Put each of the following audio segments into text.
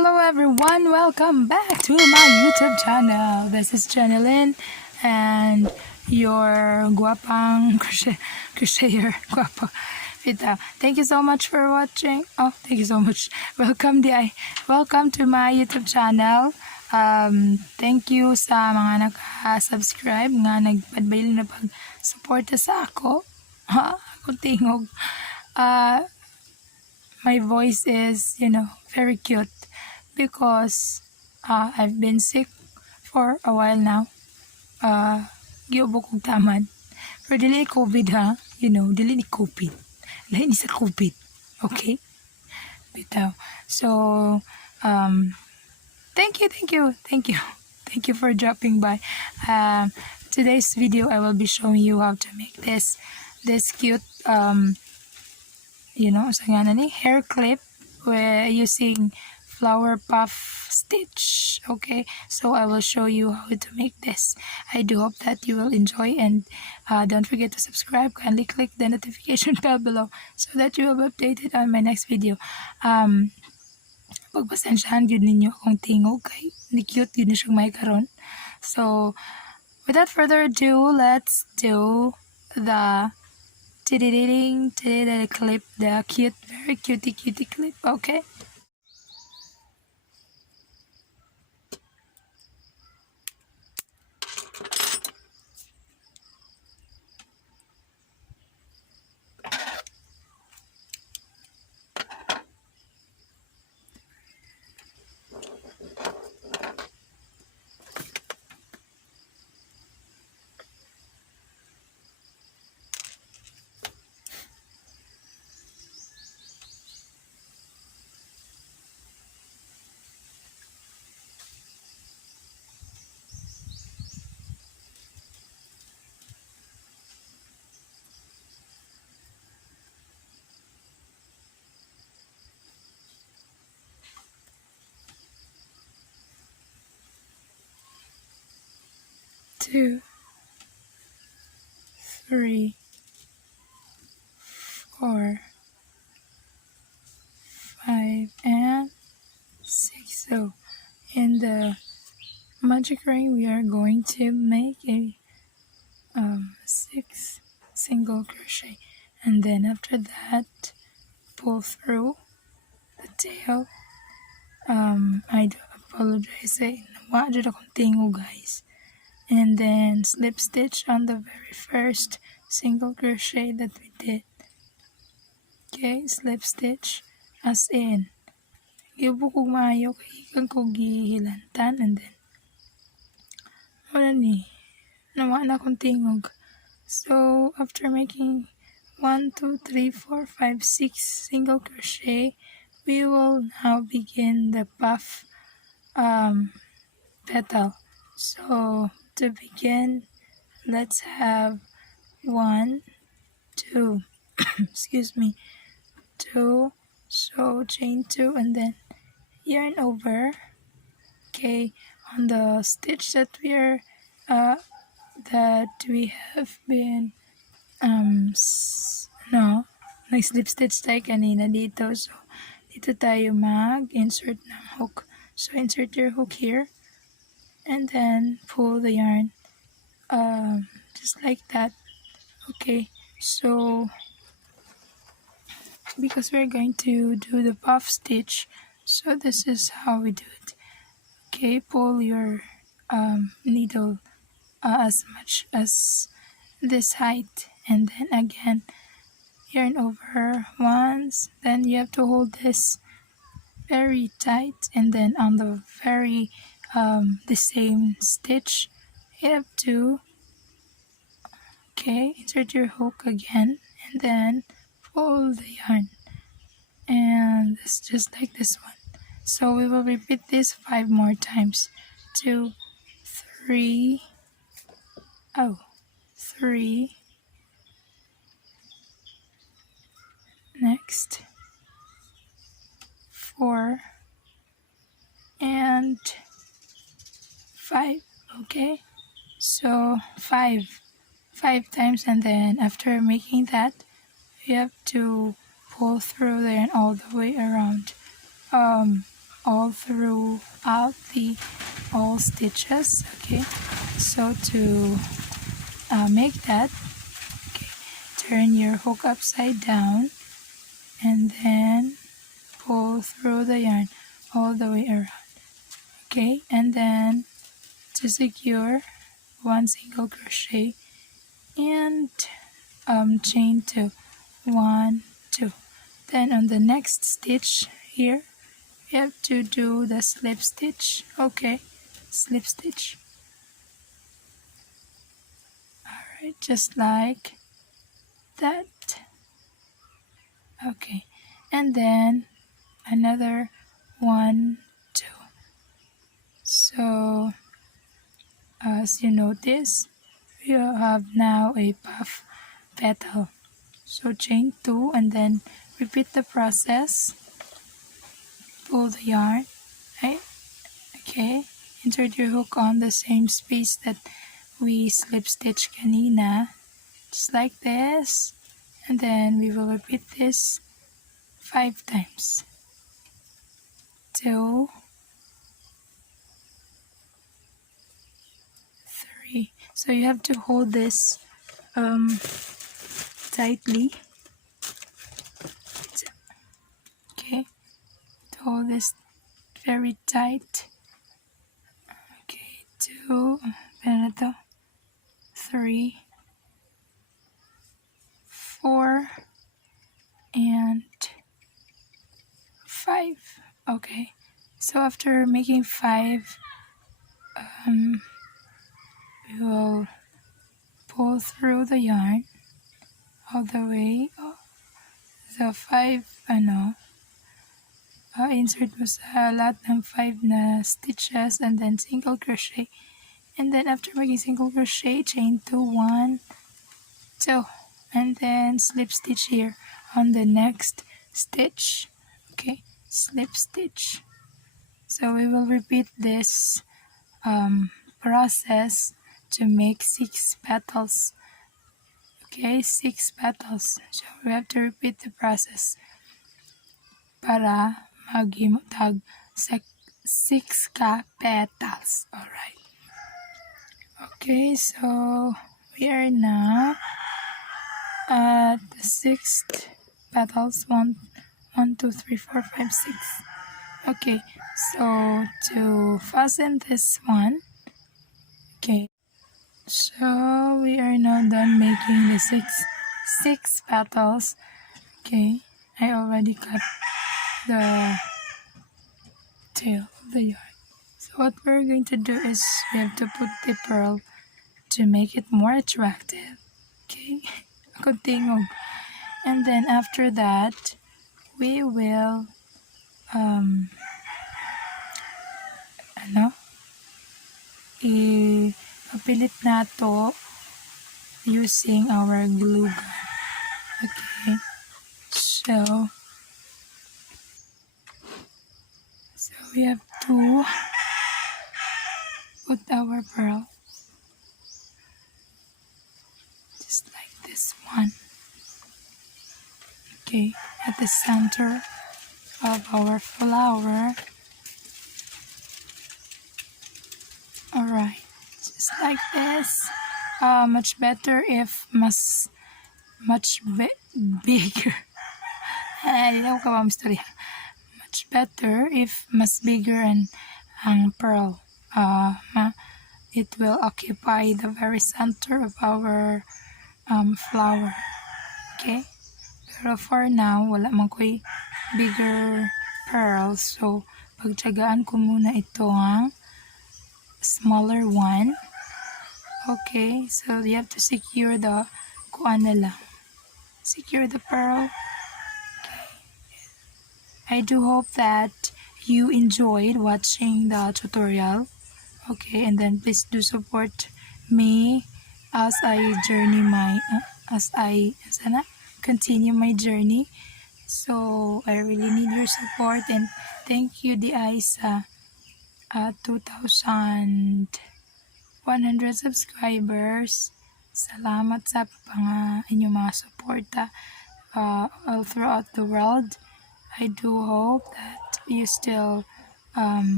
Hello everyone, welcome back to my YouTube channel. This is Janelyn and your guapang crocheter guapo. Vita. Thank you so much for watching. Oh, thank you so much. Welcome to my YouTube channel. Thank you sa mga naka-subscribe nga nagpadbaylo na pag-suporta sa ako. Ha, ako tingog. My voice is, very cute because I've been sick for a while now. Giubo kong tamad. Pero dili COVID ha, dili ni COVID. Lahi ni sa COVID. Okay? Bitaw. So, thank you for dropping by. Today's video, I will be showing you how to make this cute, hair clip using flower puff stitch. Okay, so I will show you how to make this. I do hope that you will enjoy, and don't forget to subscribe. Kindly click the notification bell below so that you will be updated on my next video. Pagpasensyahan yun ninyo akong tingog kay ni cute yun na siyang may karon. So without further ado, let's do the clip, the cute, very cutie clip. Okay, two, 3, 4, 5, and 6. So in the magic ring, we are going to make a 6 single crochet, and then after that pull through the tail. I do apologize, nawa jud akong tingo, guys. And then slip stitch on the very first single crochet that we did. Okay, slip stitch as in giubo kog maayo kay ikan ko gihilantan, and then wala ni nawa na akong tingog. So after making 1, 2, 3, 4, 5, 6 single crochet, we will now begin the puff petal. So to begin, let's have 1, 2 excuse me, 2, so chain 2 and then yarn over. Okay, on the stitch that we have been nag-slip stitch tayo kanina dito, so dito tayo mag-insert ng hook. So insert your hook here and then pull the yarn just like that. Okay, so because we're going to do the puff stitch, so this is how we do it. Okay, pull your needle as much as this height, and then again yarn over once, then you have to hold this very tight, and then on the very the same stitch you have to insert your hook again and then pull the yarn, and it's just like this one. So we will repeat this 5 more times. 2, 3, 3, next 4 and 5. Okay, so 5 times, and then after making that you have to pull through there and all the way around. all throughout the all stitches. Okay, so to make that, okay, turn your hook upside down and then pull through the yarn all the way around. Okay, and then to secure, 1 single crochet and chain 2, 1, 2. Then on the next stitch here, you have to do the slip stitch. Okay, slip stitch. Alright, just like that. Okay, and then another 1, 2. So as you notice, you have now a puff petal. So chain 2 and then repeat the process. Pull the yarn, right? Okay, insert your hook on the same space that we slip stitch kanina, just like this, and then we will repeat this 5 times. 2, 3. So you have to hold this tightly. Okay, to hold this very tight. Okay, 2, 3, 4, and 5. Okay, so after making 5, we will pull through the yarn all the way. The 5, insert mo sa lahat ng 5 na stitches and then single crochet. And then after making single crochet, chain 2, 1, 2, and then slip stitch here on the next stitch. Okay, slip stitch. So we will repeat this process to make 6 petals. Okay, 6 petals. So we have to repeat the process para maghimutag 6 ka petals. Alright. Okay, so we are now at the 6th petals. 1, 2, 3, 4, 5, 6. Okay, so to fasten this one, okay, so we are now done making the six petals. Okay, I already cut the tail of the yarn. So what we're going to do is we have to put the pearl to make it more attractive. Okay, tingog. And then after that, we will ipapilit nato using our glue gun. Okay, so we have to put our pearl just like this one. Okay, at the center of our flower. Alright, just like this. Much better if much bigger. Much better if mas bigger ang pearl. It will occupy the very center of our flower. Okay? Pero for now, wala man ko'y bigger pearl. So, pagtsagaan ko muna ito ang smaller one. Okay, so you have to secure the secure the pearl. Okay. I do hope that you enjoyed watching the tutorial. Okay, and then please do support me as I continue my journey. So I really need your support, and thank you di ay sa 2,100 subscribers. Salamat sa inyong mga suporta all throughout the world. I do hope that you still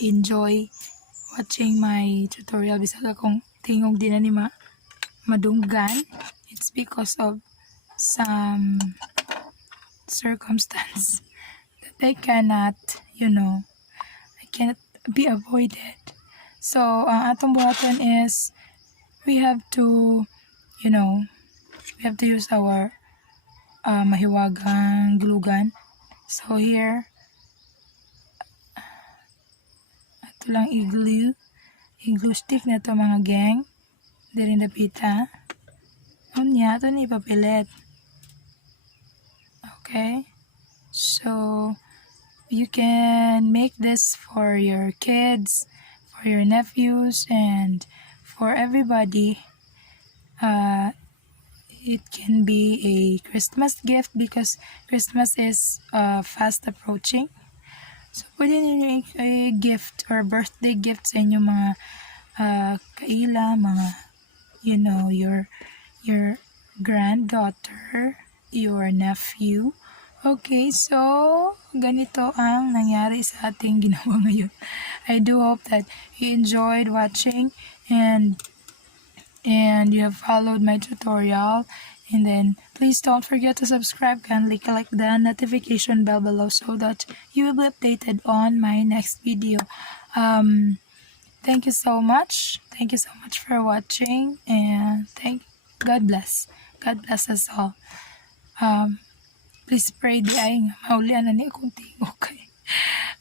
enjoy watching my tutorial bisag akong tingog din na ni madunggan. It's because of some circumstance that I cannot, I cannot be avoided. So, ang atong buhaton is we have to use our mahiwagang glue gun. So here, ato lang i-glue stick na to mga gang. Diri na pita. Unya, ito ni ipapilit. Okay? So, you can make this for your kids, for your nephews, and for everybody. It can be a Christmas gift because Christmas is fast approaching. So, pwede ninyo i-gift or birthday gift sa inyo mga kaila, mga, your granddaughter, your nephew. Okay, so, ganito ang nangyari sa ating ginawa ngayon. I do hope that you enjoyed watching and you have followed my tutorial. And then, please don't forget to subscribe. Kindly click the notification bell below so that you will be updated on my next video. Thank you so much. Thank you so much for watching. And God bless. God bless us all. Please pray di ay nga maulian na ni akong tingog kay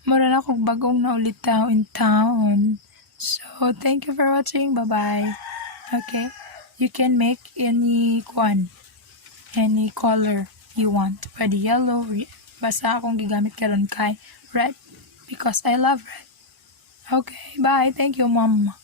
mura na akong bagong naulit in town. So, thank you for watching. Bye-bye. Okay? You can make any color you want. Pwede yellow, basta akong gigamit karon kay red because I love red. Okay, bye. Thank you, Mom.